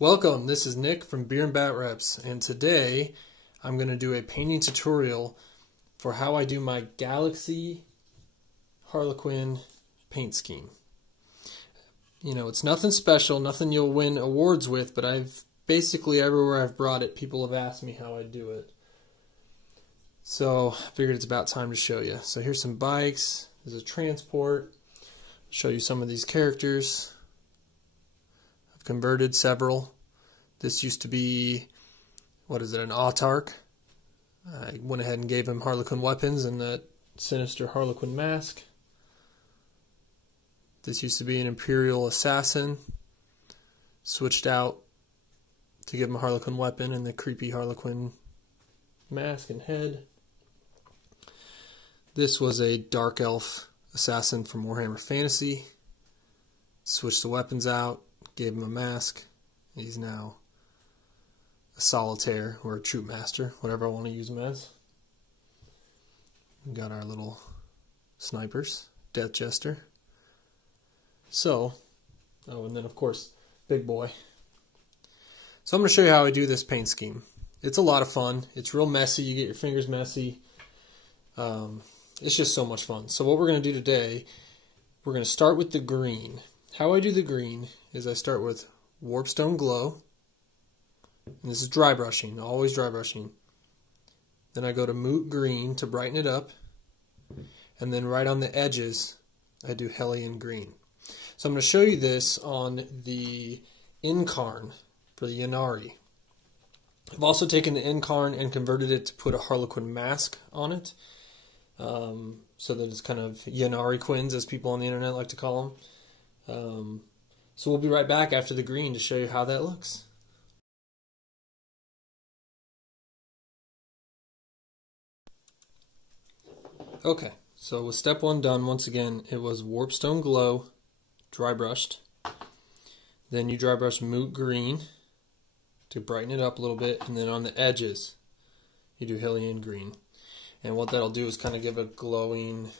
Welcome, this is Nick from Beer and Bat Reps, and today I'm going to do a painting tutorial for how I do my Galaxy Harlequin paint scheme. You know, it's nothing special, nothing you'll win awards with, but I've basically everywhere I've brought it, people have asked me how I do it. So I figured it's about time to show you. So here's some bikes, there's a transport, show you some of these characters. I've converted several. This used to be, an autarch. I went ahead and gave him Harlequin weapons and that sinister Harlequin mask. This used to be an Imperial assassin. Switched out to give him a Harlequin weapon and the creepy Harlequin mask and head. This was a Dark Elf assassin from Warhammer Fantasy. Switched the weapons out, gave him a mask. He's now a solitaire or a troop master, whatever I want to use him as. We've got our little snipers, Death Jester. So, and then of course, Big Boy. So I'm going to show you how I do this paint scheme. It's a lot of fun. It's real messy. You get your fingers messy. It's just so much fun. So what we're going to do today, we're going to start with the green. How I do the green is I start with Warpstone Glow. And this is dry brushing, always dry brushing. Then I go to Moot Green to brighten it up. And then right on the edges, I do Hellion Green. So I'm going to show you this on the Yncarne for the Yncarne. I've also taken the Yncarne and converted it to put a Harlequin mask on it. So that it's kind of Yncarne, as people on the internet like to call them. So we'll be right back after the green to show you how that looks. Okay, so with step one done, once again, it was Warpstone Glow, dry brushed. Then you dry brush Moot Green to brighten it up a little bit, and then on the edges, you do Hellion Green. And what that'll do is kind of give a glowing,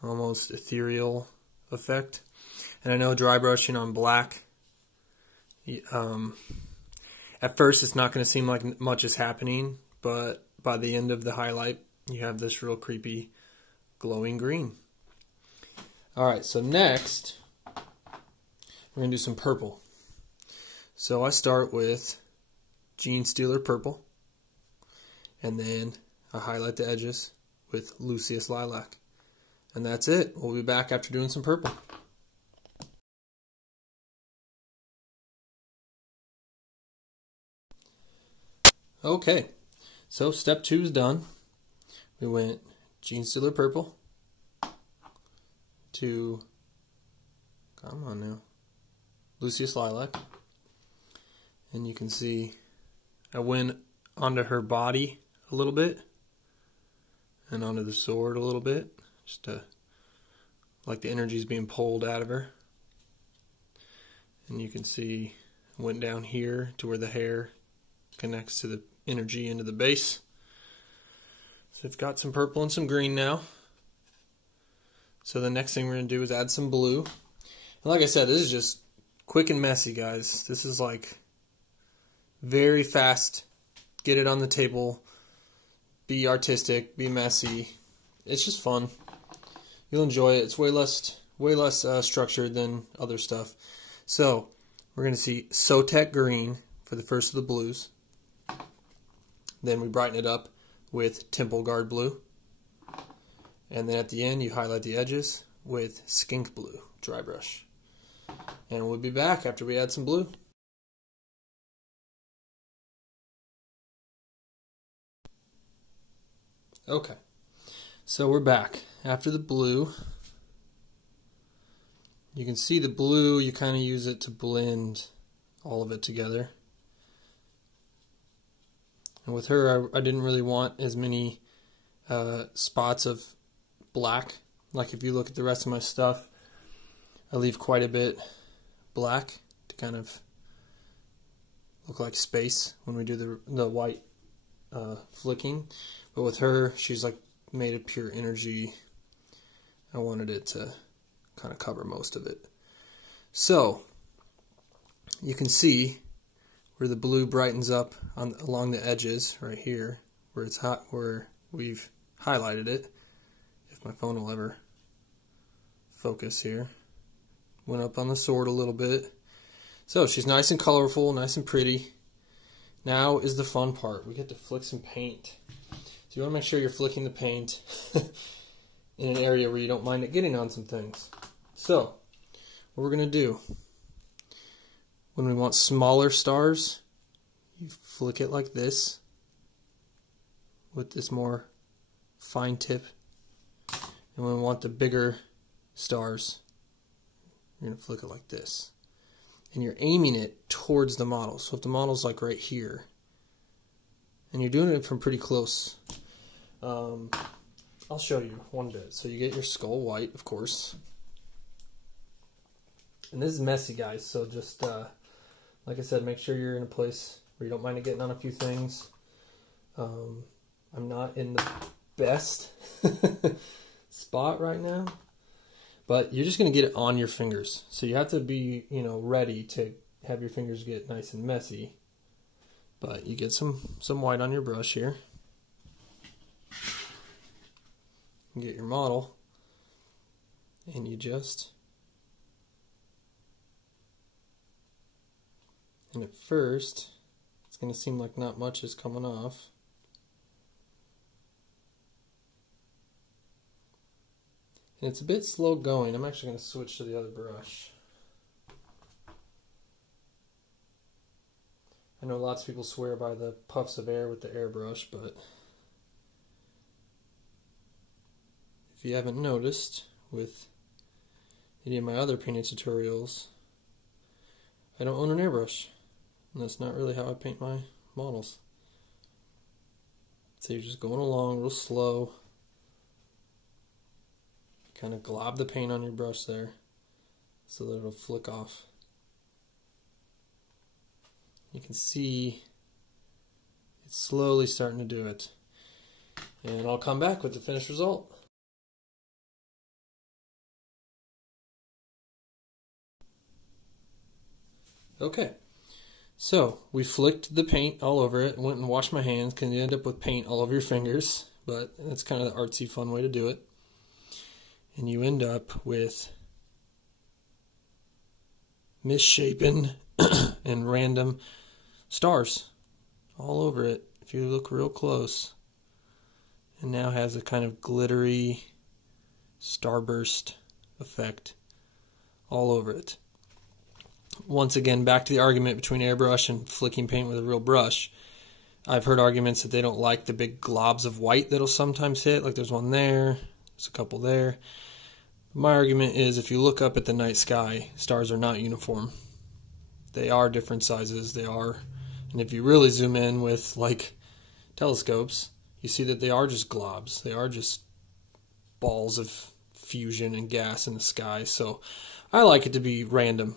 almost ethereal effect. And I know dry brushing on black, at first it's not going to seem like much is happening, but by the end of the highlight, you have this real creepy glowing green. Alright, so next, we're going to do some purple. So I start with Gene Stealer Purple, and then I highlight the edges with Lucius Lilac. And that's it. We'll be back after doing some purple. Okay, so step 2 is done. We went Gene Stealer Purple to, come on now, Lucius Lilac. And you can see I went onto her body a little bit and onto the sword a little bit, just to, like the energy is being pulled out of her. And you can see I went down here to where the hair connects to the energy into the base. So it's got some purple and some green now. So the next thing we're going to do is add some blue. And like I said, this is just quick and messy, guys. This is like very fast. Get it on the table. Be artistic. Be messy. It's just fun. You'll enjoy it. It's way less structured than other stuff. So we're going to see Sotek Green for the first of the blues. Then we brighten it up with Temple Guard Blue. And then at the end, you highlight the edges with Skink Blue, dry brush. And we'll be back after we add some blue. Okay, so we're back. After the blue, you can see the blue, you kind of use it to blend all of it together. And with her, I didn't really want as many spots of black. Like if you look at the rest of my stuff, I leave quite a bit black to kind of look like space when we do the white flicking. But with her, she's like made of pure energy. I wanted it to kind of cover most of it. So you can see where the blue brightens up along the edges right here, where it's hot, where we've highlighted it. If my phone will ever focus here. Went up on the sword a little bit. So she's nice and colorful, nice and pretty. Now is the fun part. We get to flick some paint. So you want to make sure you're flicking the paint in an area where you don't mind it getting on some things. So what we're going to do, when we want smaller stars, you flick it like this with this more fine tip. And when we want the bigger stars, you're going to flick it like this. And you're aiming it towards the model. So if the model's like right here, and you're doing it from pretty close, I'll show you one bit. So you get your skull white, of course. And this is messy, guys, so just, like I said, make sure you're in a place where you don't mind it getting on a few things. I'm not in the best spot right now, but you're just going to get it on your fingers. So you have to be, ready to have your fingers get nice and messy. But you get some white on your brush here. You get your model, and you just, and at first, it's going to seem like not much is coming off. And it's a bit slow going. I'm actually going to switch to the other brush. I know lots of people swear by the puffs of air with the airbrush, but if you haven't noticed with any of my other painting tutorials, I don't own an airbrush. And that's not really how I paint my models. So you're just going along real slow. Kind of glob the paint on your brush there so that it'll flick off. You can see it's slowly starting to do it. And I'll come back with the finished result. Okay, so we flicked the paint all over it, went and washed my hands because you end up with paint all over your fingers, but that's kind of the artsy fun way to do it. And you end up with misshapen and random stars all over it if you look real close. And now has a kind of glittery starburst effect all over it. Once again, back to the argument between airbrush and flicking paint with a real brush. I've heard arguments that they don't like the big globs of white that'll sometimes hit, like there's one there. There's a couple there. My argument is if you look up at the night sky, stars are not uniform. They are different sizes. They are, and if you really zoom in with like telescopes, you see that they are just globs. They are just balls of fusion and gas in the sky. So I like it to be random.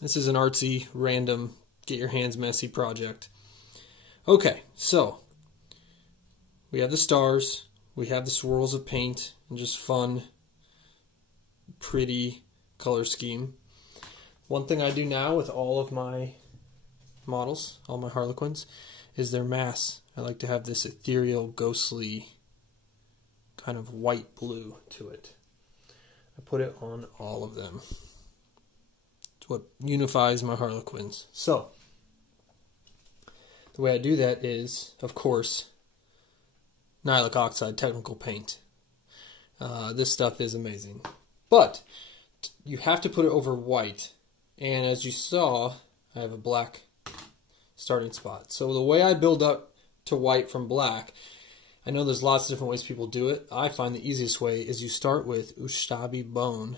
This is an artsy, random, get your hands messy project. Okay, so we have the stars. We have the swirls of paint and just fun, pretty color scheme. One thing I do now with all of my models, all my Harlequins, is their mass. I like to have this ethereal, ghostly kind of white blue to it. I put it on all of them. It's what unifies my Harlequins. So, the way I do that is, of course, Nylon oxide technical paint. This stuff is amazing. But you have to put it over white. And as you saw, I have a black starting spot. So the way I build up to white from black, I know there's lots of different ways people do it. I find the easiest way is you start with Ushabti bone,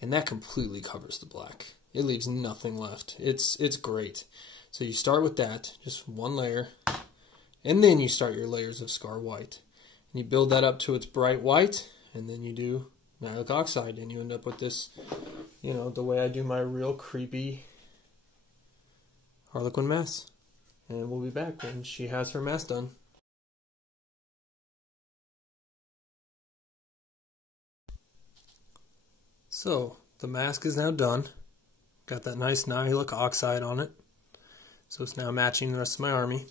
and that completely covers the black. It leaves nothing left. It's great. So you start with that, just one layer, and then you start your layers of scar white. And you build that up to its bright white, and then you do nylon oxide, and you end up with this, the way I do my real creepy Harlequin mask. And we'll be back when she has her mask done. So, the mask is now done. Got that nice Nihilic oxide on it. So it's now matching the rest of my army.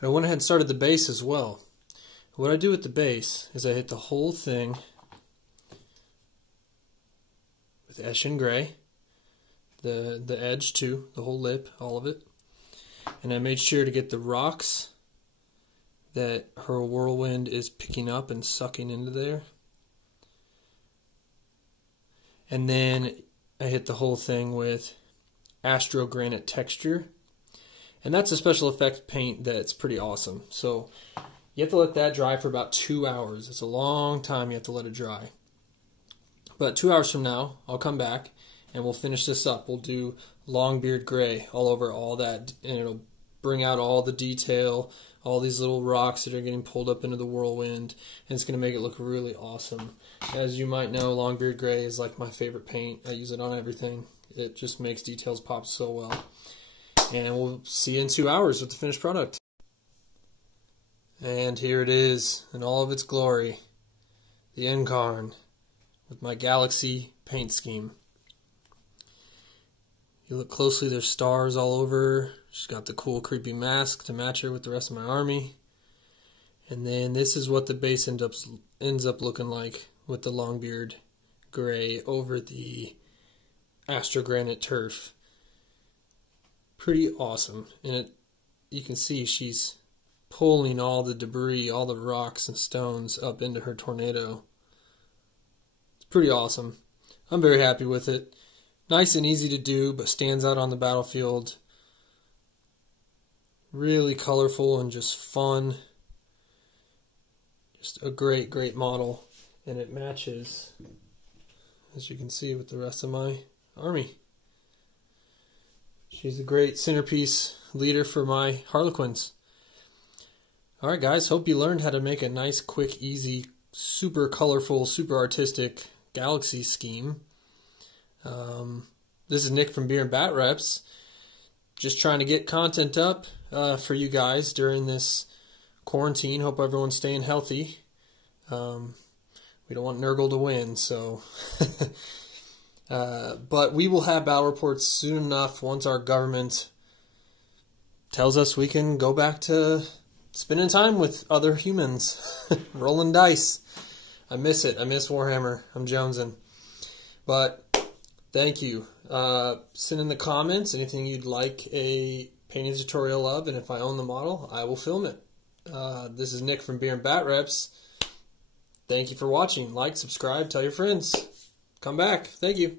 But I went ahead and started the base as well. What I do with the base is I hit the whole thing with Yncarne Gray. The edge too, the whole lip, all of it. And I made sure to get the rocks that her whirlwind is picking up and sucking into there. And then I hit the whole thing with Astro Granite texture. And that's a special effect paint that's pretty awesome. So you have to let that dry for about 2 hours. It's a long time you have to let it dry. But 2 hours from now, I'll come back and we'll finish this up. We'll do Longbeard Gray all over all that, and it'll bring out all the detail, all these little rocks that are getting pulled up into the whirlwind, and it's going to make it look really awesome. As you might know, Longbeard Gray is like my favorite paint. I use it on everything. It just makes details pop so well. And we'll see you in 2 hours with the finished product. And here it is in all of its glory. The Yncarne with my Galaxy paint scheme. You look closely, there's stars all over. She's got the cool creepy mask to match her with the rest of my army. And then this is what the base ends up looking like with the Longbeard Gray over the Astro Granite turf. Pretty awesome. And you can see she's pulling all the debris, all the rocks and stones up into her tornado. It's pretty awesome. I'm very happy with it. Nice and easy to do, but stands out on the battlefield. Really colorful and just fun. Just a great, great model. And it matches, as you can see, with the rest of my army. She's a great centerpiece leader for my Harlequins. Alright guys, hope you learned how to make a nice, quick, easy, super colorful, super artistic Galaxy scheme. This is Nick from Beer and Bat Reps. Just trying to get content up for you guys during this quarantine. Hope everyone's staying healthy. We don't want Nurgle to win, so... but we will have battle reports soon enough once our government tells us we can go back to spending time with other humans, rolling dice. I miss it. I miss Warhammer. I'm jonesing. But thank you. Send in the comments anything you'd like a painting tutorial of, and if I own the model, I will film it. This is Nick from Beer and Bat Reps. Thank you for watching. Like, subscribe, tell your friends. Come back. Thank you.